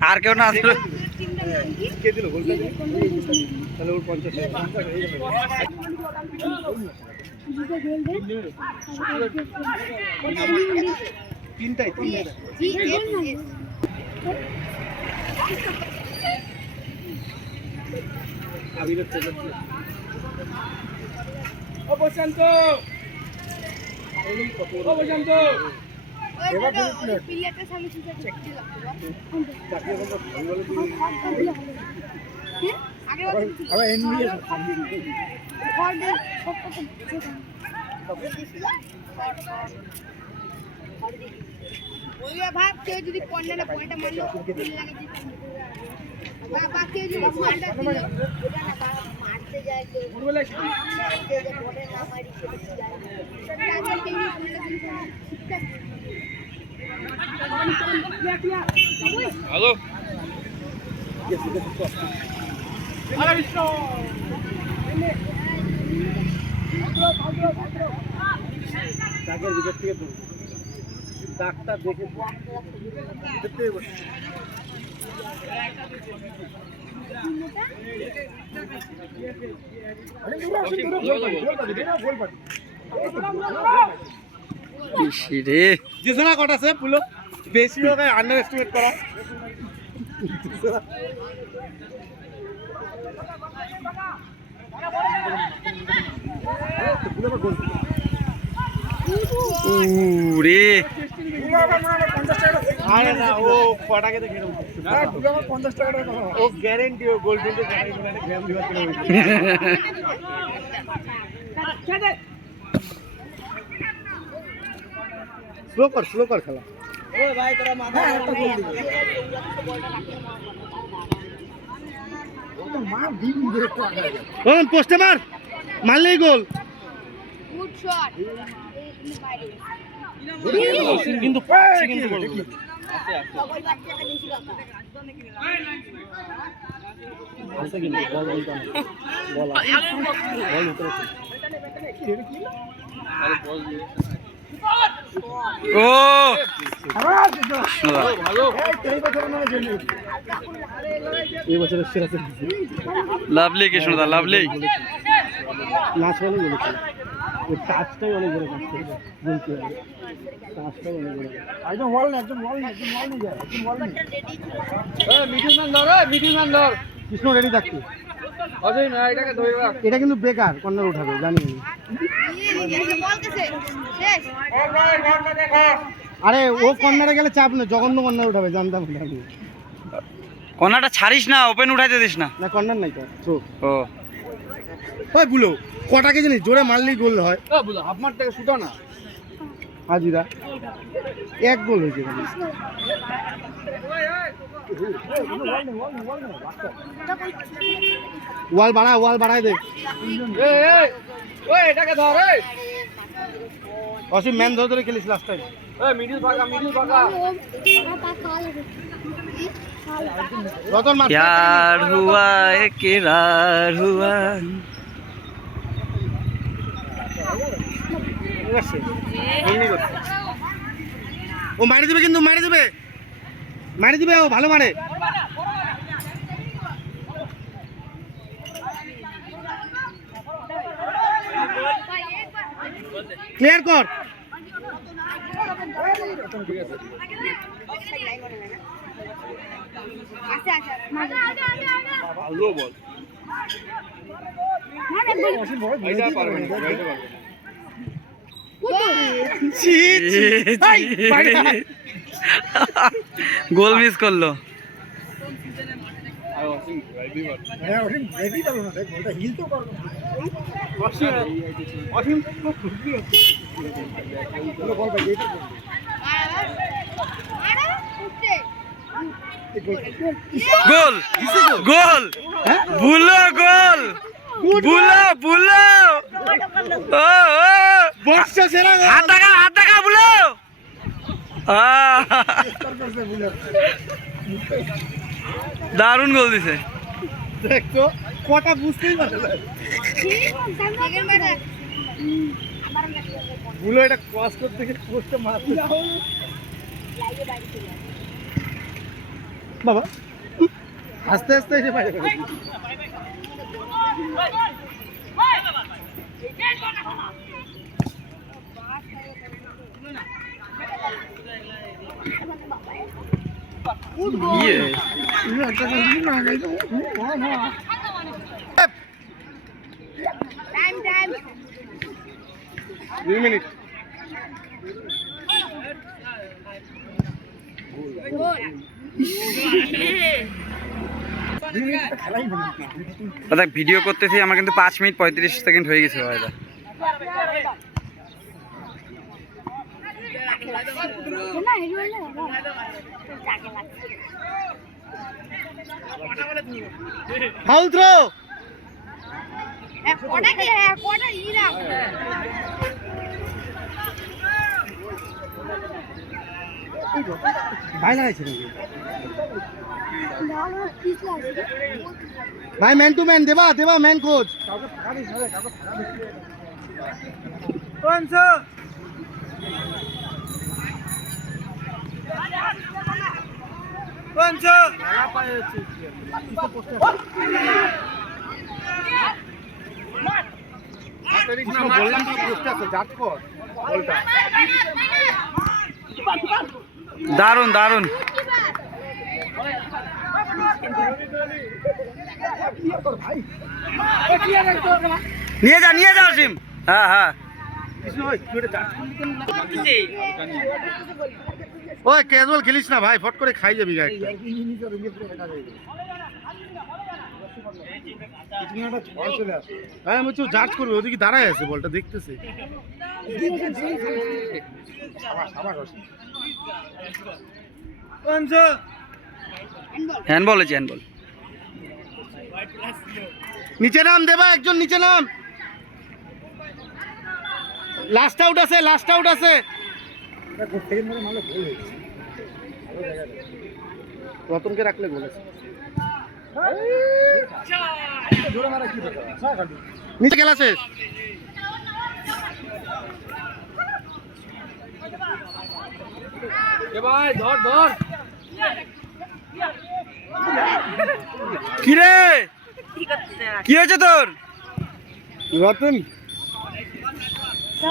আর কেউ না আসলে কে দিল গোলটা? তাহলে ওর 50 তিনটাই প্রশান্ত ভাব কেউ যদি পনেরো পয়েন্টটা মারলো বাকি যদি পয়েন্টটা দিল মারতে যায় হ্যালো দাগের ভিতর থেকে ডাক্তার দেখে জিসনা কটা আছে পুলো বেশি হোক আন্ডার এস্টিমেট করা রে আরে না ও কটাকে দেখে 50 টাকা ও গ্যারান্টি ও গোল্ড ফিল্ডে গ্রাম দিবার করে স্লো কর খেলা ওই ভাই তোরা মাথা একটা গোল দিবি ও মার দিন ধরে তো ও পোস্টে মার মারলেই গোল গুড শট কিন্তু সবাই বাচ্চাটা বেশি কথা আছে কিন্তু বল উঠে ও ভালো এই বছরের সেরা লাভলি কৃষ্ণদা লাভলি নাচ বলে বলেছে ওই টাচটাই অনেক বড় কাজ করে বলতে হবে টাচটাই অনেক বড় একদম ওয়াল না যায় মিডিল ম্যান ধর কৃষ্ণ রেডি থাকতে অজয় না এটাকে ধরে রাখ এটা কিন্তু বেকার কর্নার উঠাবে জানি আরে ও কর্নারে গেলে চাপ না জঘন্য কর্নার উঠাবে জানতাম আমি কর্নারটা ছাড়িস না ওপেন উঠাইতে দিস না না কর্নার নাই তো ও ওই বুলো কটাকে জানিস জোরে মারলেই গোল হয় বুলো হাফ মার থেকে শুধু না হাজিরা এক গোল হয়েছে ওয়াল বাড়ায় দে এটাকে ধর অসীম ম্যান ধরে খেলিস লাস্ট টাইম মিডিল ভাগা রতন মার प्यार हुआ इकरार हुआ ও মারি দিবে কিন্তু মারি দিবে ও ভালো মারে ক্লিয়ার কর ভালো বল গোল মিস করলো গোল গোল বুলো গোল বুলো ও বর্ষা সেরা হাত দেখা বুলো দারুণ গোল দিছে দেখো কটা বুঝতেই পারছে বুলো এটা ক্রস করতে গিয়ে পোস্টে মারছে বাবা আস্তে আস্তে এসে বাইরে ইয়ে টাইম টাইম 2 মিনিট দেখ ভিডিও করতেছি আমার কিন্তু 5 মিনিট 35 সেকেন্ড হয়ে গেছে ভাই দা না হেডওয়াল না টাকে লাগছে ফাউল থ্রো কোটা ইরা ভাই লাগাইছে নাকি না না পিছ লাগছে ভাই ম্যান টু ম্যান দেবা দেবা ম্যান কোচ বললাম তো পোস্টে আছে জাট কর বলটা দারুন দারুন নিয়ে যা অসীম হ্যাঁ হ্যাঁ ওই ক্যাজুয়াল খেলিস না ভাই ফট করে খাই যাবি একটা ভাই আমি তো জাজ করবো ওদিকে দাঁড়ায় আছে বলটা দেখতেছে হ্যান্ডবল হয়েছে হ্যান্ডবল নিচে নাম দেবা একজন নিচে নাম লাস্ট আউট আছে রতনকে রাখলে বলেছে নিচে খেলা শেষ কি রে কি হয়েছে তোর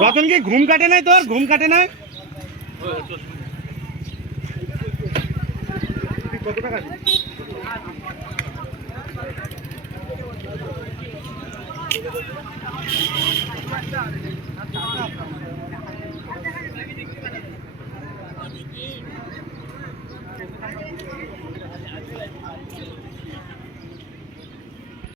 রতন কি ঘুম কাটে নাই তোর ঘুম কাটে নাই কত টাকা